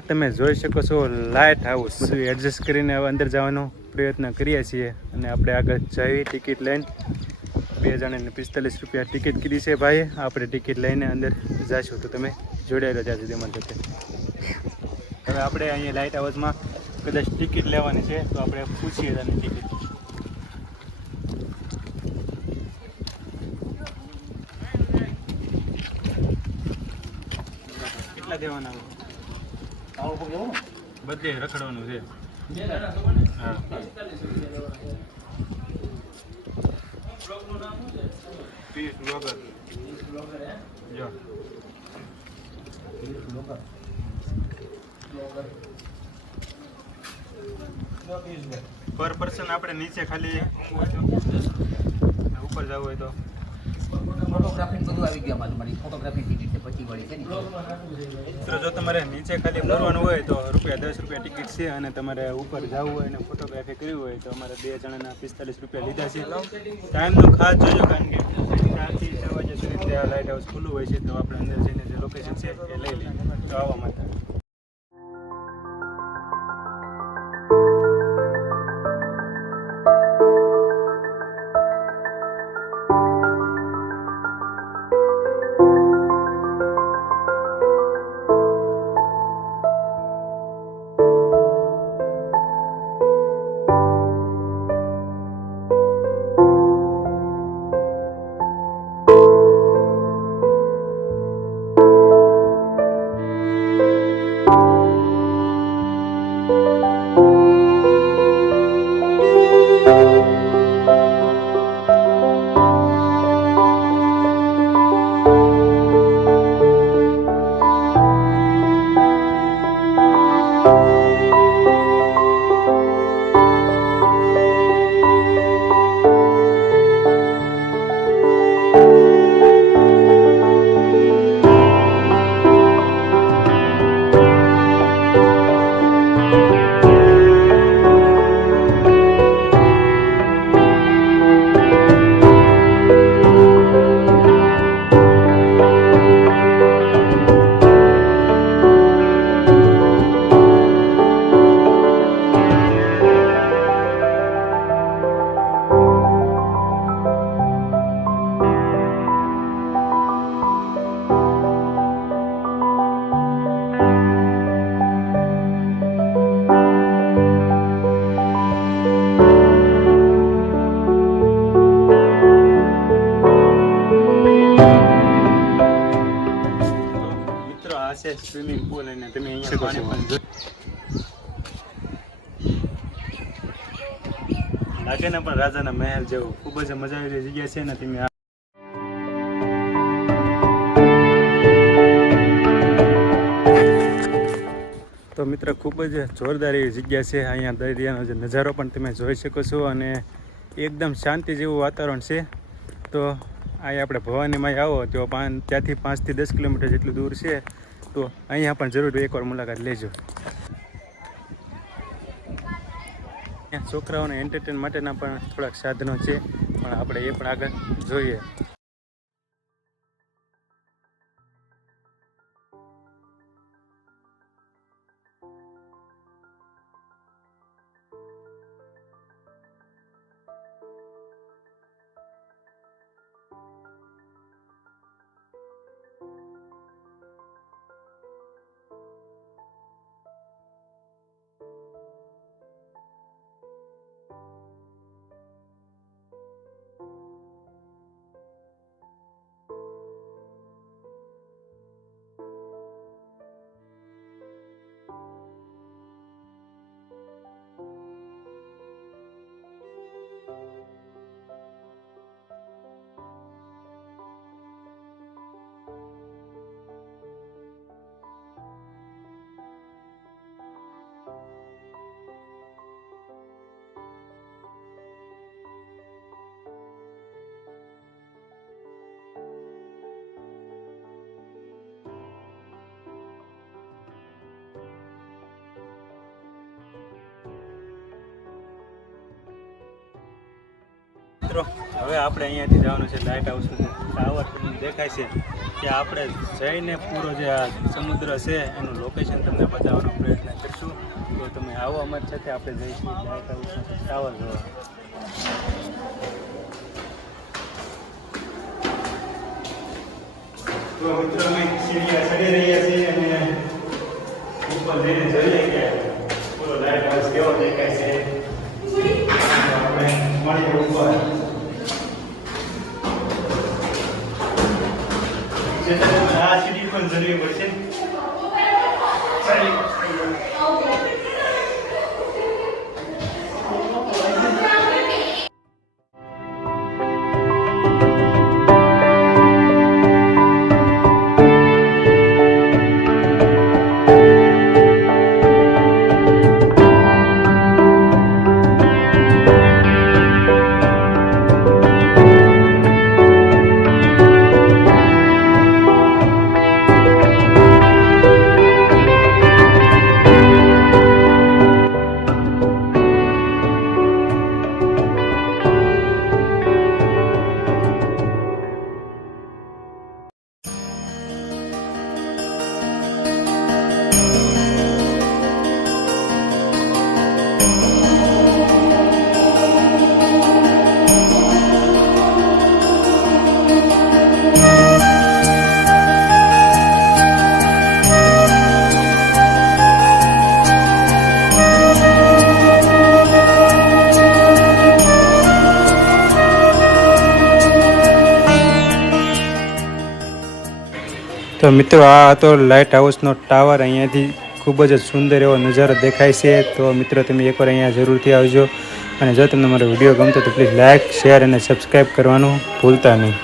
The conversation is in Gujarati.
આ તમે જોઈ શકો છો લાઇટ હાઉસ બધું એડજસ્ટ કરીને હવે અંદર જવાનો પ્રયત્ન કરીએ છીએ અને આપણે આગળ જઈ ટિકિટ લઈને 2 જણાને 45 રૂપિયા ટિકિટ કીધી છે ભાઈ. આપણે ટિકિટ લઈને અંદર જઈશું તો તમે જોડાયેલો ત્યાં સુધી અમારી સાથે. હવે આપણે અહીંયા લાઇટ હાઉસમાં કદાચ ટિકિટ લેવાની છે તો આપણે પૂછીએ ત્યાંની ટિકિટ. કેટલા દેવાના બધે રખડવાનું છે. હા પીસ બ્લોગર જો પર પર્સન આપણે નીચે ખાલી ઉપર જવું હોય તો ફોટોગ્રાફી બધું આવી ગયું અમારું. મારી ફોટોગ્રાફી ટિકિટ છે 25 વાળી છે ને. મિત્રો જો તમારે નીચે ખાલી ફરવાનું હોય તો ₹10 ટિકિટ છે અને તમારે ઉપર જવું હોય અને ફોટોગ્રાફી કરવી હોય તો અમારે 2 જણાના 45 રૂપિયા લીધા છે. ટાઈમનો ખાસ જોજો કારણ કે 4 થી 6 વાગ્યા સુધી ત્યાં લાઇટ હાઉસ ખુલ્લું હોય છે તો આપણે અંદર જઈને જે લોકેશન છે એ લઈ લઈએ તો આવવા માટે. સ્વિમિંગ પુલ અને તમે અહીંયા પાણી પણ લાગે ને પણ રાજાના મહેલ જેવું ખૂબ જ મજા આવેલી જગ્યા છે ને. તમે તો મિત્ર ખૂબ જ જોરદાર એવી જગ્યા છે. અહીંયા દરિયાનો જે નજારો પણ તમે જોઈ શકો છો અને એકદમ શાંતિ જેવું વાતાવરણ છે. તો અહીંયા આપણે ભવાનીમાં આવો તો ત્યાંથી 5 થી 10 કિલોમીટર જેટલું દૂર છે. તો અહીંયા પણ જરૂર એકવાર મુલાકાત લેજો. છોકરાઓને એન્ટરટેન માટેના પણ થોડાક સાધનો છે પણ આપણે એ પણ આગળ જોઈએ. મિત્રો હવે આપણે અહીંયાથી જવાનું છે લાઇટ હાઉસ સુધી. ટાવર તમને દેખાય છે કે આપણે જઈને પૂરો જે આ સમુદ્ર છે એનું લોકેશન તમને બતાવવાનો પ્રયત્ન કરીશું. તો તમે આવો અમારી સાથે, આપણે જઈશું લાઇટ હાઉસ ટાવર જોવા. તો મિત્રો અમે સીડીયા ચડી રહ્યા છીએ અને ઉપર જઈને જોઈએ કે પૂરો લાઇટ હાઉસ કેવો દેખાય છે. આપણે મળીએ ઉપર. આ સીડી પણ જરૂરી પડશે. તો મિત્રો આ હતો લાઇટ હાઉસનો ટાવર. અહીંયાથી ખૂબ જ સુંદર એવો નજારો દેખાય છે. તો મિત્રો તમે એકવાર અહીંયા જરૂરથી આવજો અને જો તમને મારો વિડીયો ગમતો તો પ્લીઝ લાઇક, શેર અને સબસ્ક્રાઈબ કરવાનું ભૂલતા નહીં.